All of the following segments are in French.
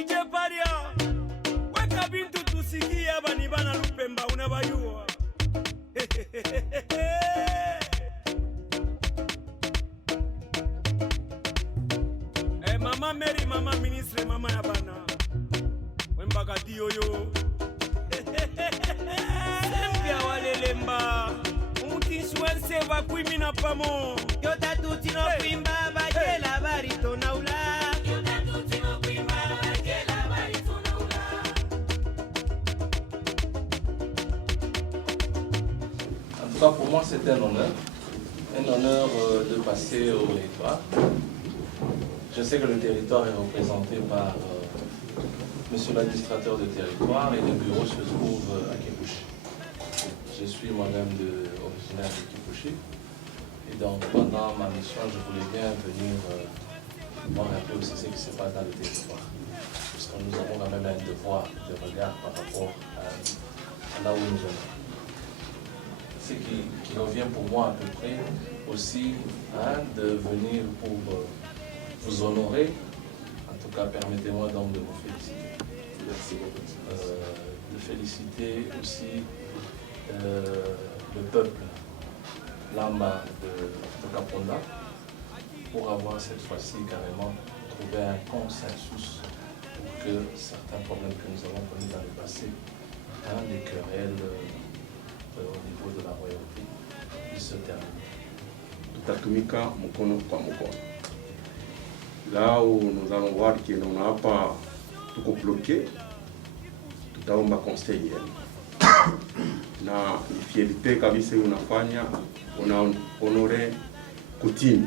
DJ Paria, weka bintu tusikia bani bana Lupemba unabayua. Mama Mary, mama ministre, mama ya bana wemba kati yoyo. Sempia walelemba Mutiswense wakwimina pamo Yota tutino kwimba Bajela barito naula Yota tutino kwimba Bajela barito naula. En tout cas pour moi c'est un honneur de passer au territoire. Je sais que le territoire est représenté par monsieur l'administrateur de territoire et le bureau se trouve à Kipushi. Je suis moi-même originaire de Kipushi et donc pendant ma mission je voulais bien venir voir un peu aussi ce qui se passe dans le territoire. Parce que nous avons quand même un devoir de regard par rapport à là où nous allons. Ce qui revient pour moi à peu près aussi de venir pour vous honorer. En tout cas, permettez-moi donc de vous féliciter. Merci beaucoup. De féliciter aussi le peuple Lamba de Kaponda pour avoir cette fois-ci carrément trouvé un consensus pour que certains problèmes que nous avons connus dans le passé, des querelles au niveau de la royauté, puissent se terminer. Tutatumika mkono kwa mkono. Là où nous allons voir que nous n'avons pas tout bloqué, tutaomba conseil yenu. Na ni fierté kabisa unafanya, honore kutini.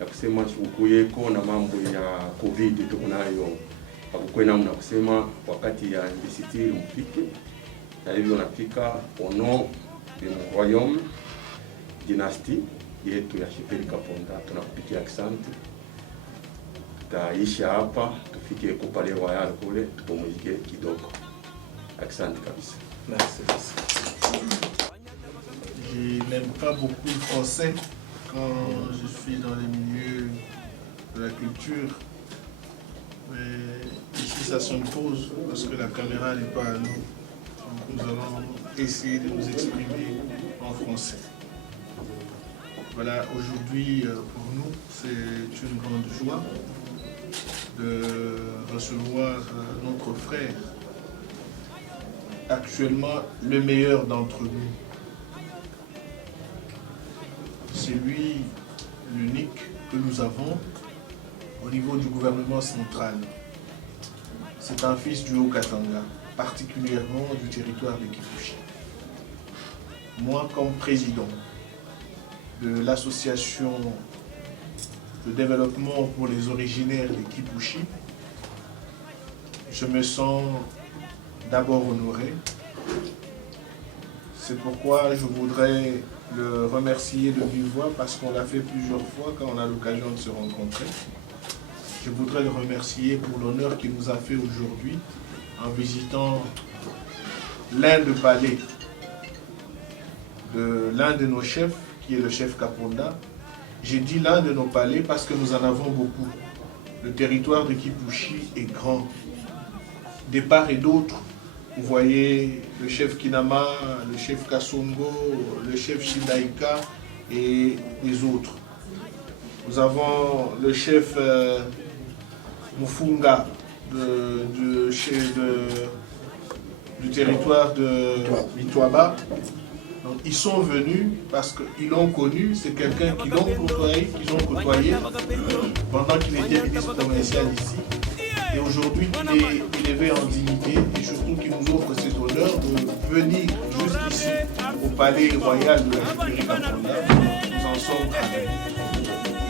Ya kusema sikukuu yako na mambo ya COVID tuko nayo. Hakukuwa namna kusema wakati ya investiture mfike. Na hivyo nafika au nom du royaume dynastie yetu ya Sheperi Kaponda, tunakupikia asante. Taisha hapa tufike kwa Palais Royal kule tupumzike kidogo. Asante kabisa. Merci. Je n'aime pas beaucoup le français quand je suis dans les milieux de la culture. Mais ici ça s'impose parce que la caméra n'est pas à nous. Donc nous allons essayer de nous exprimer en français. Voilà, aujourd'hui pour nous c'est une grande joie de recevoir notre frère, actuellement le meilleur d'entre nous. C'est lui l'unique que nous avons au niveau du gouvernement central. C'est un fils du Haut-Katanga, particulièrement du territoire de Kipushi. Moi, comme président de l'association de développement pour les originaires de Kipushi, je me sens d'abord honoré. C'est pourquoi je voudrais le remercier de vive voix parce qu'on l'a fait plusieurs fois quand on a l'occasion de se rencontrer. Je voudrais le remercier pour l'honneur qu'il nous a fait aujourd'hui en visitant l'un des palais de l'un de nos chefs, qui est le chef Kaponda. J'ai dit l'un de nos palais parce que nous en avons beaucoup. Le territoire de Kipushi est grand. Des part et d'autre, vous voyez le chef Kinama, le chef Kasongo, le chef Shidaika et les autres. Nous avons le chef Mufunga du territoire de Bituaba. Donc, ils sont venus parce qu'ils l'ont connu, c'est quelqu'un qu'ils ont côtoyé pendant qu'il était ministre commercial ici. Et aujourd'hui, il est élevé en dignité et surtout qu'il nous offre cet honneur de venir jusqu'ici au palais royal de la République Kaponda. Nous en sommes ravis.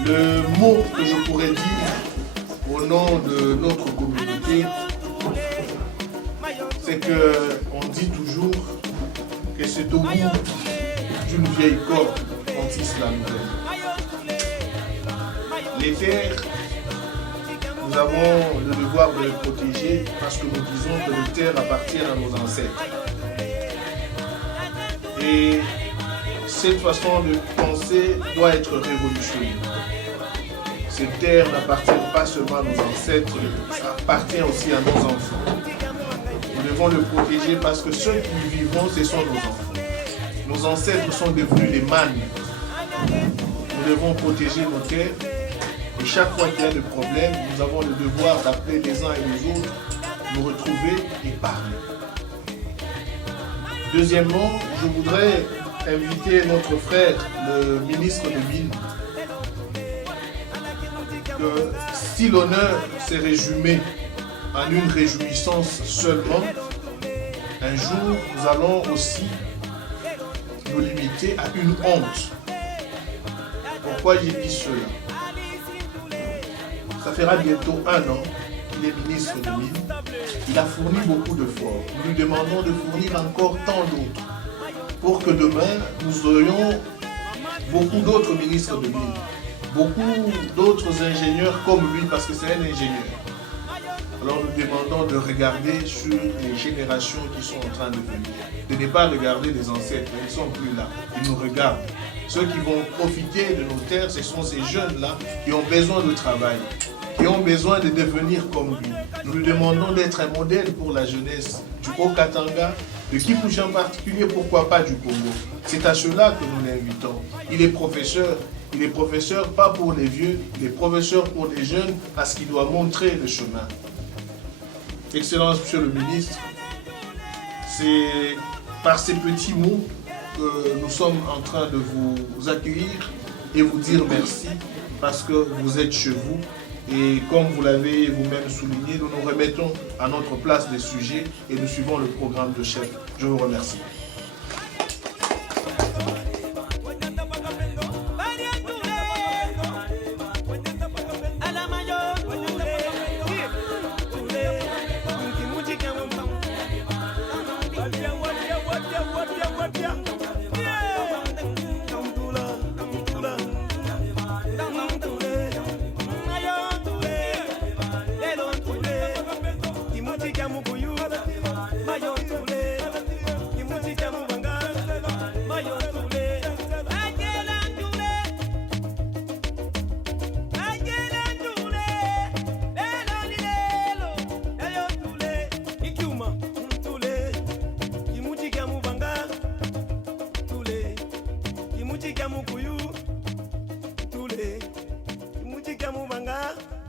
Le mot que je pourrais dire au nom de notre communauté, c'est qu'on dit toujours que c'est au bout d'une vieille corde qu'on tisse la nouvelle. Les terres, nous avons le devoir de les protéger parce que nous disons que les terres appartiennent à nos ancêtres. Et cette façon de penser doit être révolutionnaire. Cette terre n'appartient pas seulement à nos ancêtres, ça appartient aussi à nos enfants. Nous devons le protéger parce que ceux qui y vivront, ce sont nos enfants. Nos ancêtres sont devenus les mânes. Nous devons protéger nos terres. Et chaque fois qu'il y a des problèmes, nous avons le devoir d'appeler les uns et les autres, nous retrouver et parler. Deuxièmement, je voudrais inviter notre frère, le ministre de Mines, que si l'honneur s'est résumé en une réjouissance seulement, un jour nous allons aussi nous limiter à une honte. Pourquoi j'ai dit cela? Ça fera bientôt 1 an qu'il est ministre de Mines. Il a fourni beaucoup d'efforts. Nous lui demandons de fournir encore tant d'autres pour que demain nous aurions beaucoup d'autres ministres de Mines, beaucoup d'autres ingénieurs comme lui, parce que c'est un ingénieur. Alors nous demandons de regarder sur les générations qui sont en train de venir, de ne pas regarder les ancêtres, ils ne sont plus là, ils nous regardent. Ceux qui vont profiter de nos terres, ce sont ces jeunes-là qui ont besoin de travail, qui ont besoin de devenir comme lui. Nous lui demandons d'être un modèle pour la jeunesse du Haut-Katanga, de Kipushi en particulier, pourquoi pas du Congo. C'est à cela que nous l'invitons. Il est professeur pas pour les vieux, il est professeur pour les jeunes parce qu'il doit montrer le chemin. Excellence, Monsieur le ministre, c'est par ces petits mots que nous sommes en train de vous accueillir et vous dire merci parce que vous êtes chez vous. Et comme vous l'avez vous-même souligné, nous nous remettons à notre place des sujets et nous suivons le programme de chef. Je vous remercie.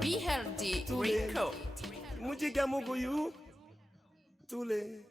BLD Record. Mujiga muguyu tule